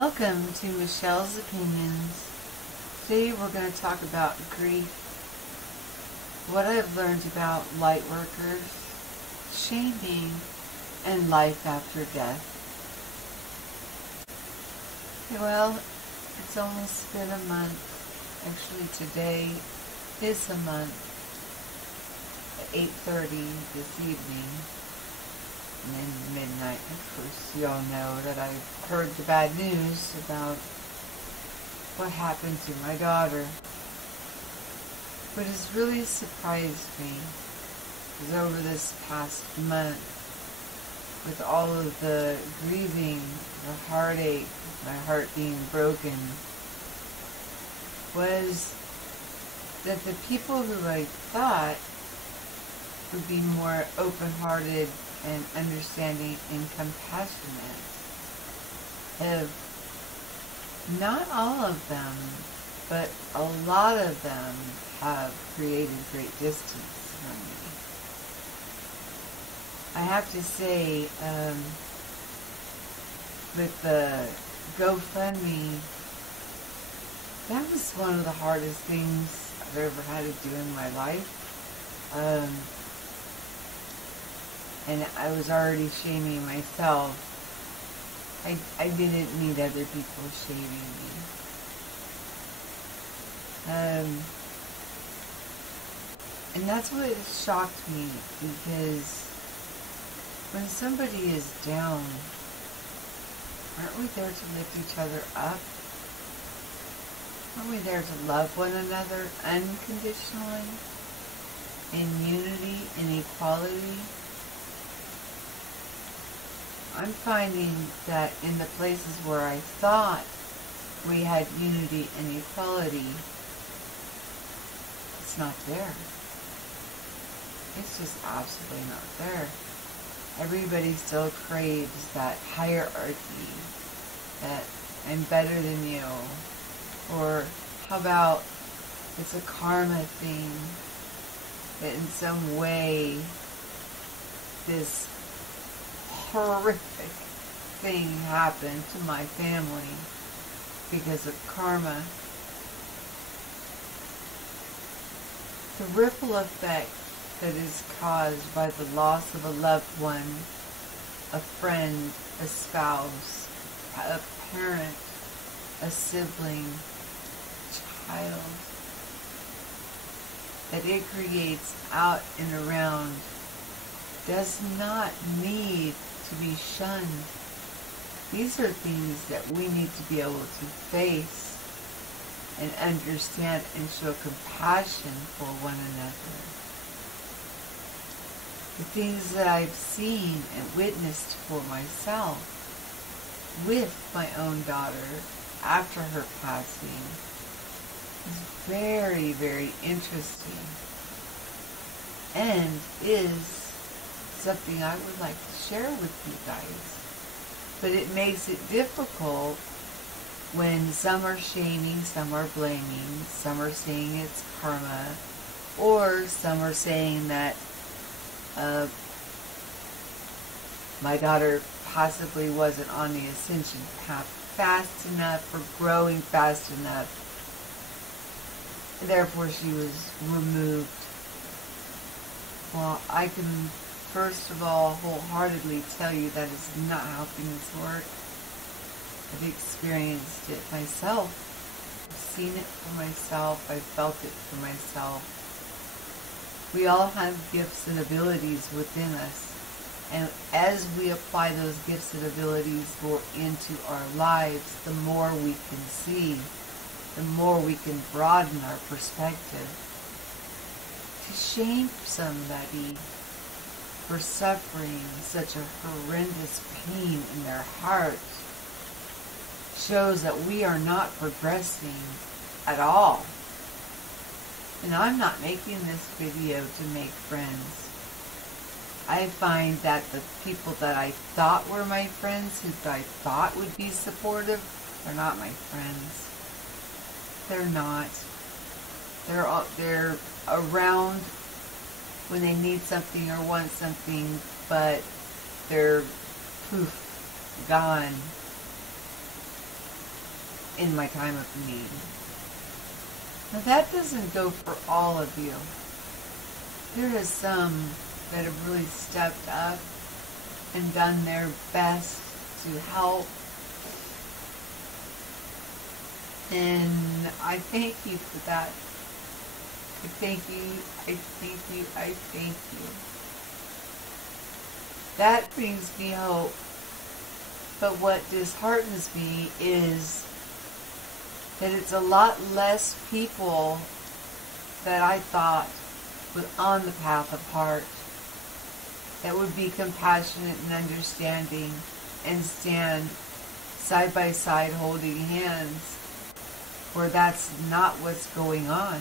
Welcome to Michelle's Opinions. Today we're going to talk about grief, what I've learned about light workers, shaming, and life after death. Well, it's almost been a month. Actually, today is a month at 8:30 this evening. And then midnight, of course, you all know that I've heard the bad news about what happened to my daughter. What has really surprised me is over this past month, with all of the grieving, the heartache, my heart being broken, was that the people who I thought would be more open-hearted and understanding and compassionate have, not all of them, but a lot of them have created great distance from me. I have to say, with the GoFundMe, that was one of the hardest things I've ever had to do in my life. And I was already shaming myself. I didn't need other people shaming me. And that's what shocked me, because when somebody is down, aren't we there to lift each other up? Aren't we there to love one another unconditionally, in unity and equality? I'm finding that in the places where I thought we had unity and equality, it's not there. It's just absolutely not there. Everybody still craves that hierarchy, that I'm better than you, or how about it's a karma thing, that in some way this horrific thing happened to my family because of karma. The ripple effect that is caused by the loss of a loved one, a friend, a spouse, a parent, a sibling, child, that it creates out and around does not need to be shunned. These are things that we need to be able to face and understand and show compassion for one another. The things that I've seen and witnessed for myself with my own daughter after her passing is very, very interesting, and is something I would like to share with you guys. But it makes it difficult when some are shaming, some are blaming, some are saying it's karma, or some are saying that my daughter possibly wasn't on the ascension path fast enough or growing fast enough, therefore she was removed. Well, I can first of all wholeheartedly tell you that is not how things work. I've experienced it myself. I've seen it for myself. I've felt it for myself. We all have gifts and abilities within us, and as we apply those gifts and abilities more into our lives, the more we can see, the more we can broaden our perspective. To shame somebody for suffering such a horrendous pain in their heart shows that we are not progressing at all. And I'm not making this video to make friends. I find that the people that I thought were my friends, who I thought would be supportive, are not my friends. They're not. They're around when they need something or want something, but they're poof, gone. in my time of need. Now that doesn't go for all of you. There is some that have really stepped up and done their best to help. And I thank you for that. I thank you, I thank you, I thank you. That brings me hope. But what disheartens me is that it's a lot less people that I thought was on the path of heart that would be compassionate and understanding and stand side by side holding hands, where that's not what's going on.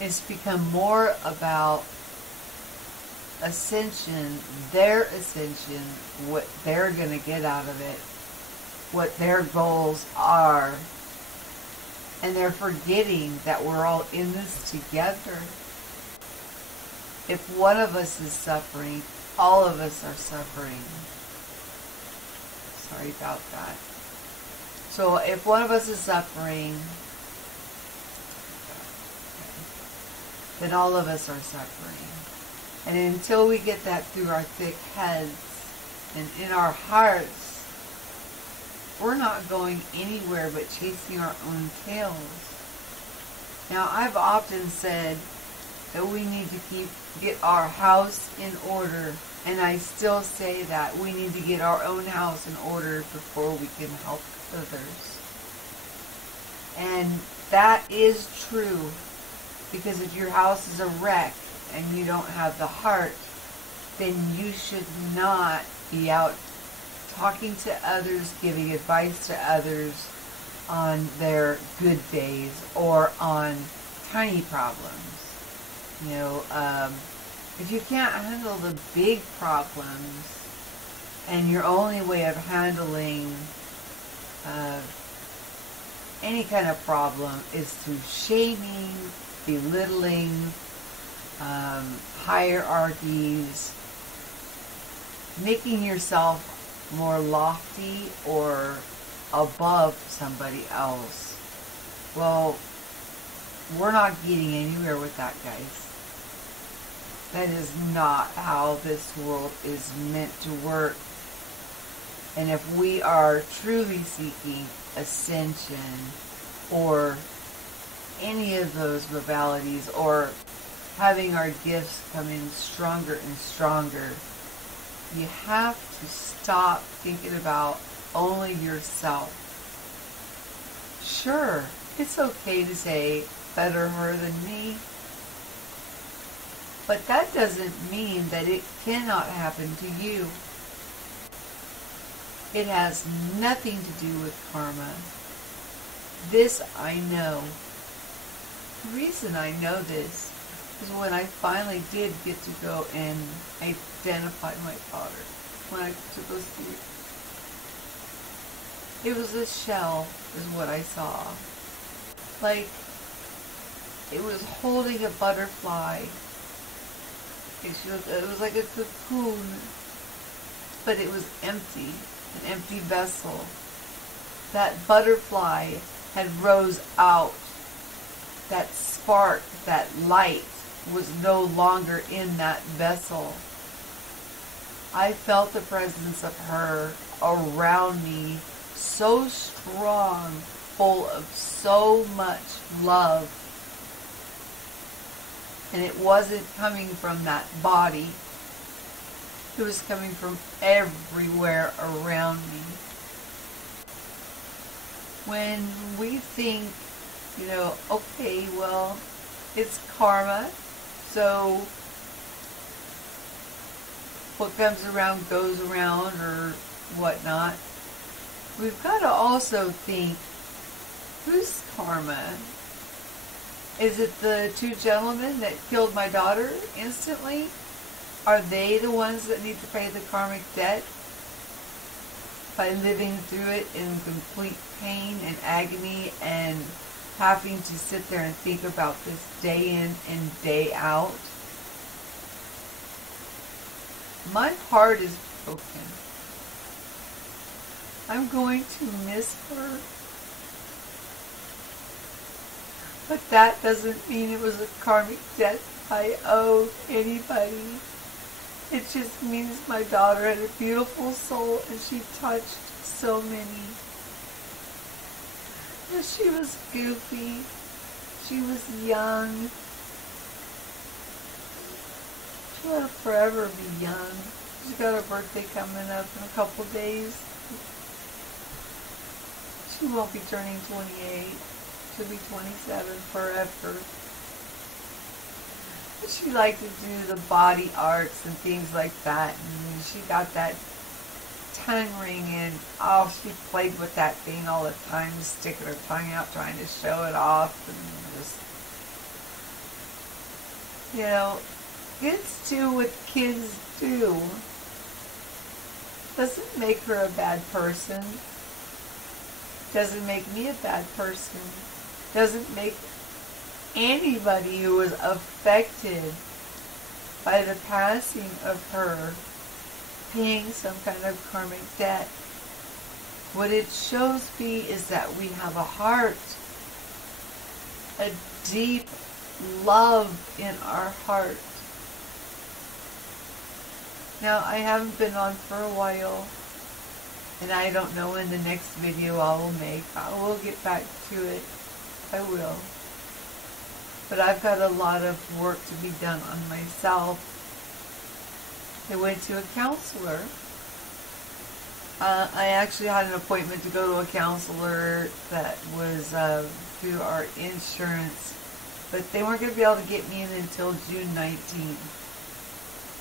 It's become more about ascension, their ascension, what they're going to get out of it, what their goals are. And they're forgetting that we're all in this together. If one of us is suffering, all of us are suffering. Sorry about that. So if one of us is suffering, then all of us are suffering. And until we get that through our thick heads and in our hearts, we're not going anywhere but chasing our own tails. Now, I've often said that we need to get our house in order, and I still say that we need to get our own house in order before we can help others. And that is true, because if your house is a wreck and you don't have the heart, then you should not be out talking to others, giving advice to others on their good days or on tiny problems. You know, if you can't handle the big problems and your only way of handling any kind of problem is through shaming, belittling, hierarchies, making yourself more lofty or above somebody else. Well, we're not getting anywhere with that, guys. That is not how this world is meant to work. And if we are truly seeking ascension or any of those modalities, or having our gifts come in stronger and stronger, you have to stop thinking about only yourself. Sure, it's okay to say, better her than me. But that doesn't mean that it cannot happen to you. It has nothing to do with karma. This I know. The reason I know this is when I finally did get to go and identify my daughter. When I took those through. It was a shell, is what I saw. Like, it was holding a butterfly. It was like a cocoon, but it was empty, an empty vessel. That butterfly had rose out. That spark, that light, was no longer in that vessel. I felt the presence of her around me, so strong, full of so much love. And it wasn't coming from that body. It was coming from everywhere around me. When we think, you know, okay, well, it's karma, so what comes around goes around or whatnot, we've got to also think, whose karma? Is it the two gentlemen that killed my daughter instantly? Are they the ones that need to pay the karmic debt by living through it in complete pain and agony and having to sit there and think about this day in and day out? My heart is broken. I'm going to miss her. But that doesn't mean it was a karmic debt I owe anybody. It just means my daughter had a beautiful soul and she touched so many. And she was goofy. She was young. She'll forever be young. She's got her birthday coming up in a couple days. She won't be turning 28. She'll be 27 forever. She liked to do the body arts and things like that. And she got that tongue ring and oh, she played with that thing all the time, sticking her tongue out, trying to show it off. And just, you know, kids do what kids do. Doesn't make her a bad person. Doesn't make me a bad person. Doesn't make anybody who was affected by the passing of her paying some kind of karmic debt. What it shows me is that we have a heart, a deep love in our heart. Now, I haven't been on for a while, and I don't know when the next video I will make. I will get back to it. I will. But I've got a lot of work to be done on myself. I went to a counselor. I actually had an appointment to go to a counselor that was through our insurance, but they weren't going to be able to get me in until June 19th.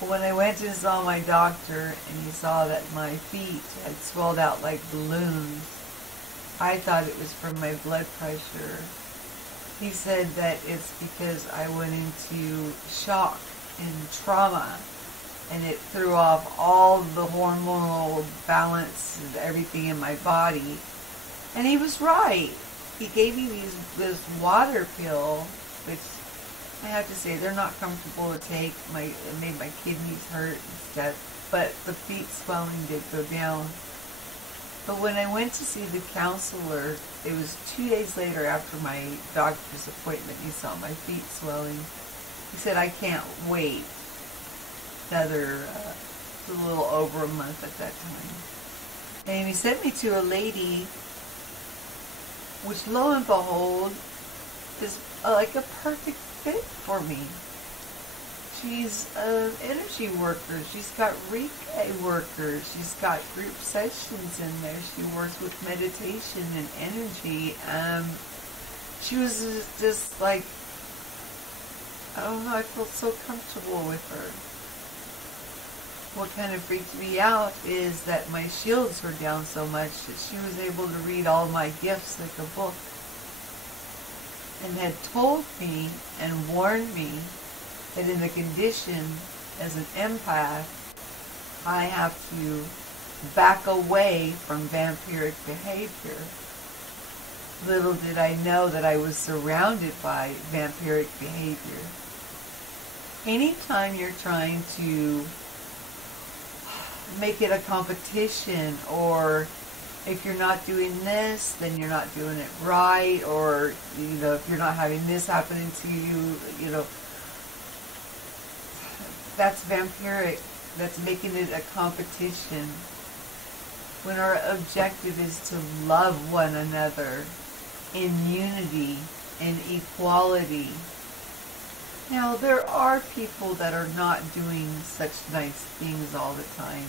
But when I went and saw my doctor and he saw that my feet had swelled out like balloons, I thought it was from my blood pressure. He said that it's because I went into shock and trauma, and it threw off all the hormonal balance and everything in my body. And he was right. He gave me this water pill, which I have to say they're not comfortable to take. It made my kidneys hurt and stuff, but the feet swelling did go down. But when I went to see the counselor, it was 2 days later after my doctor's appointment, he saw my feet swelling. He said, I can't wait another, a little over a month at that time. And he sent me to a lady, which lo and behold, is like a perfect fit for me. She's an energy worker. She's got Reiki workers. She's got group sessions in there. She works with meditation and energy. She was just like, I don't know, I felt so comfortable with her. What kind of freaked me out is that my shields were down so much that she was able to read all my gifts like a book, and had told me and warned me that in the condition as an empath, I have to back away from vampiric behavior. Little did I know that I was surrounded by vampiric behavior. Anytime you're trying to make it a competition, or if you're not doing this, then you're not doing it right, or, you know, if you're not having this happening to you, you know, that's vampiric. That's making it a competition. When our objective is to love one another in unity and equality. Now, there are people that are not doing such nice things all the time.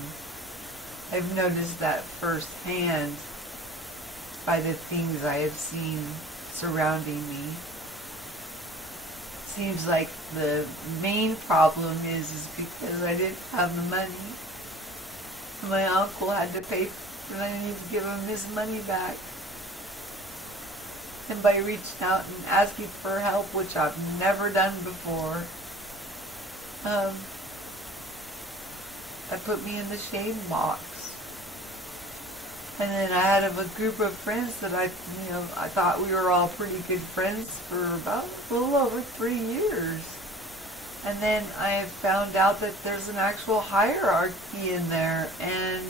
I've noticed that firsthand by the things I have seen surrounding me. Seems like the main problem is because I didn't have the money. My uncle had to pay, and I didn't even give him his money back. And by reaching out and asking for help, which I've never done before, that put me in the shame box. And then I had a group of friends that I thought we were all pretty good friends for about a little over 3 years. And then I found out that there's an actual hierarchy in there, and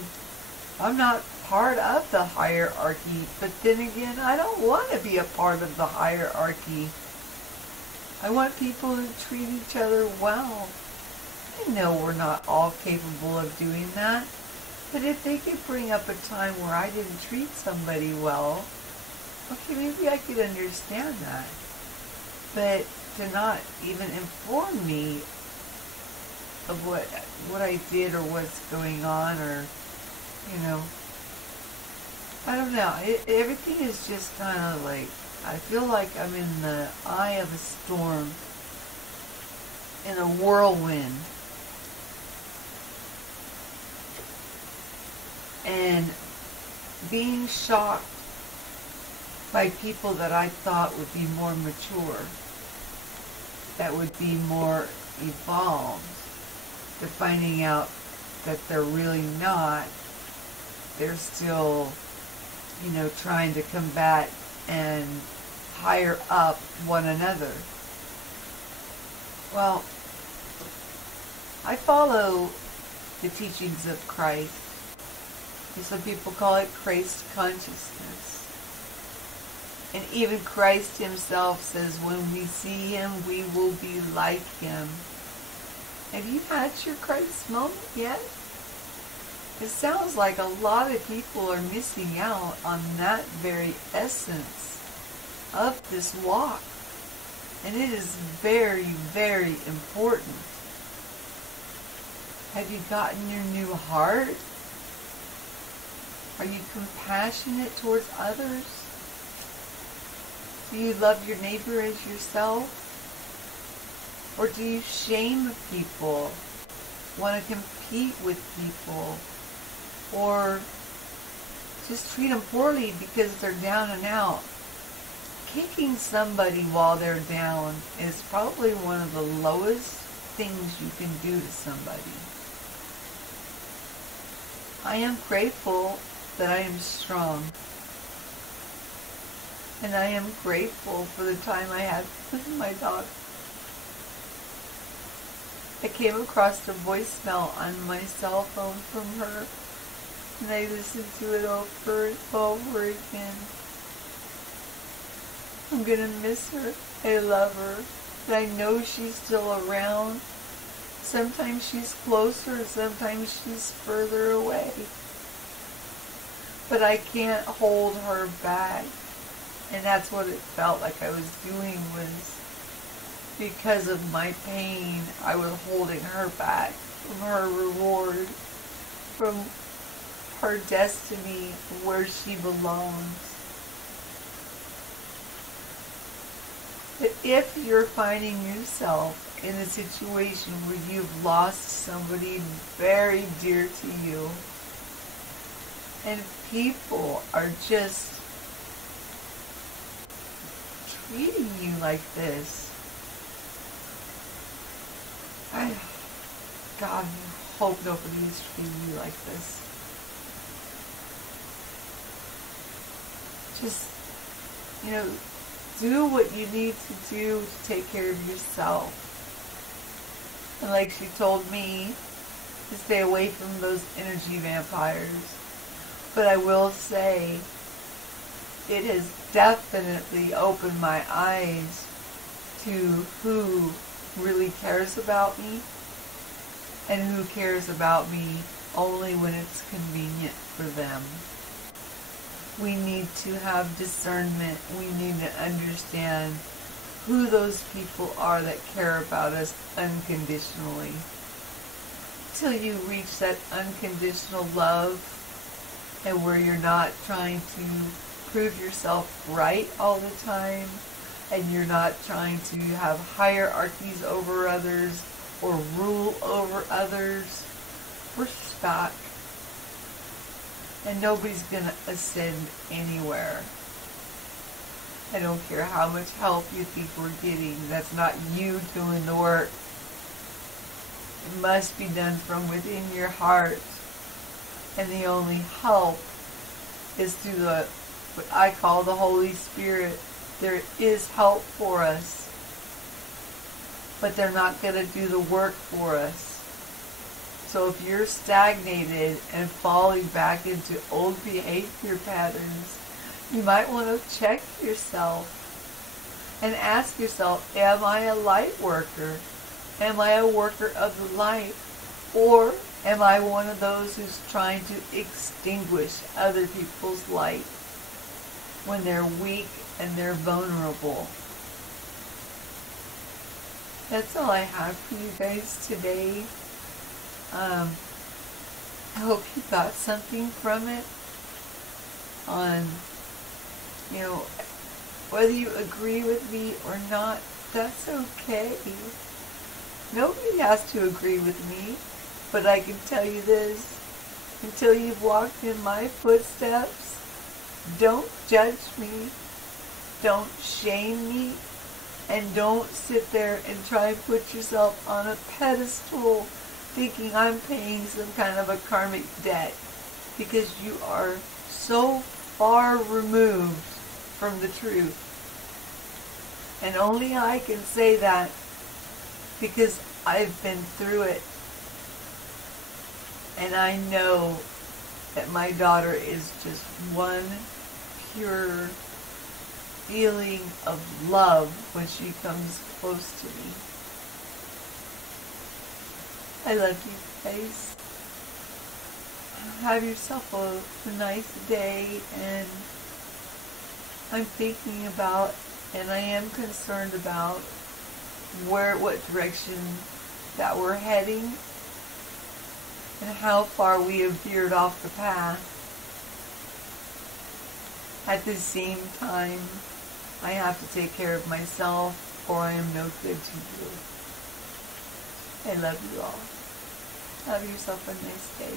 I'm not part of the hierarchy, but then again, I don't want to be a part of the hierarchy. I want people to treat each other well. I know we're not all capable of doing that, but if they could bring up a time where I didn't treat somebody well, okay, maybe I could understand that. But to not even inform me of what I did or what's going on, or, you know, I don't know. Everything is just kind of like, I feel like I'm in the eye of a storm, in a whirlwind. And being shocked by people that I thought would be more mature, that would be more evolved, to finding out that they're really not. They're still, you know, trying to combat and hire up one another. Well, I follow the teachings of Christ. Some people call it Christ consciousness. And even Christ himself says, when we see him, we will be like him. Have you had your Christ moment yet? It sounds like a lot of people are missing out on that very essence of this walk. And it is very, very important. Have you gotten your new heart? Are you compassionate towards others? Do you love your neighbor as yourself? Or do you shame people? Want to compete with people? Or just treat them poorly because they're down and out? Kicking somebody while they're down is probably one of the lowest things you can do to somebody. I am grateful that I am strong. And I am grateful for the time I had with my dog. I came across a voicemail on my cell phone from her, and I listened to it over and over again. I'm gonna miss her. I love her. But I know she's still around. Sometimes she's closer, sometimes she's further away. But I can't hold her back. And that's what it felt like I was doing, was because of my pain, I was holding her back from her reward, from her destiny, where she belongs. But if you're finding yourself in a situation where you've lost somebody very dear to you, and people are just treating you like this, God, I hope nobody is treating you like this. Just, you know, do what you need to do to take care of yourself. And like she told me, to stay away from those energy vampires. But I will say, it has definitely opened my eyes to who really cares about me and who cares about me only when it's convenient for them. We need to have discernment. We need to understand who those people are that care about us unconditionally. Till you reach that unconditional love, and where you're not trying to prove yourself right all the time, and you're not trying to have hierarchies over others or rule over others, we're stuck. And nobody's going to ascend anywhere. I don't care how much help you think we're getting. That's not you doing the work. It must be done from within your heart. And the only help is through what I call the Holy Spirit. There is help for us, but they're not going to do the work for us. So if you're stagnated and falling back into old behavior patterns, you might want to check yourself and ask yourself, am I a light worker? Am I a worker of the light? Or am I one of those who's trying to extinguish other people's light when they're weak and they're vulnerable? That's all I have for you guys today. I hope you got something from it on, whether you agree with me or not, that's okay. Nobody has to agree with me, but I can tell you this, until you've walked in my footsteps, don't judge me, don't shame me, and don't sit there and try and put yourself on a pedestal thinking I'm paying some kind of a karmic debt, because you are so far removed from the truth. And only I can say that because I've been through it. And I know that my daughter is just one pure feeling of love when she comes close to me. I love you guys. Have yourself a nice day, and I'm thinking about, and I am concerned about what direction that we're heading and how far we have veered off the path. At the same time, I have to take care of myself, or I am no good to you. I love you all. Have yourself a nice day.